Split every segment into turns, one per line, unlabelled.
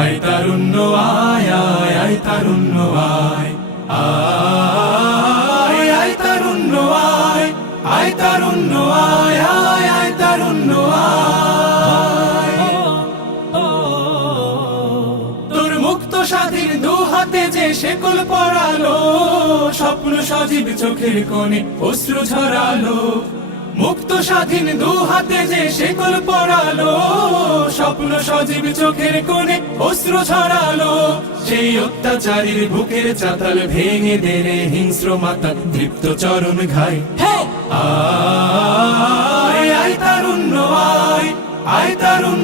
আয় তারুণ্য আয় আয় আয় তারুণ্য আয়। আয় আয় তারুণ্য আয় আয় তারুণ্য আয় আয় আয় তারুণ্য তোর মুক্ত স্বাধীন দু হাতে যে শেকল পড়ালো স্বপ্ন সজীব চোখের কোণে অশ্রু ঝরালো। স্বাধীন দু হাতে যে শেকল পড়ালো স্বপ্ন সজীব চোখের কোণে অস্ত্র ছড়ালো। সেই অত্যাচারীর বুকের চাতাল ভেঙে দেরে হিংস্র মাতা তৃপ্ত চরণ ঘাই। আয় আয় তারুণ্য আয় আয় তারুণ্য।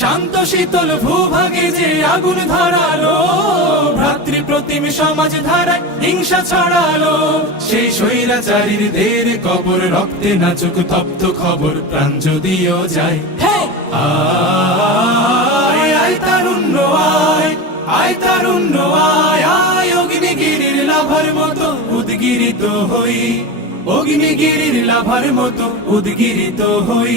শান্ত শীতল ভূভাগে যে আগুন ধরালো, ভ্রাতৃ প্রতিম সমাজ ধারায় হিংসা ছড়ালো, সেই স্বৈরাচারীর দের কবর রক্তে নাচুক তপ্ত খবর, প্রাণ যদিও যায়। আয় আয় আয় আয় তারুণ্য, আয় আয় অগ্নিগিরির লাভার মতো উদ্গিরিত হই, অগ্নিগিরির লাভার মতো উদ্গিরিত হই।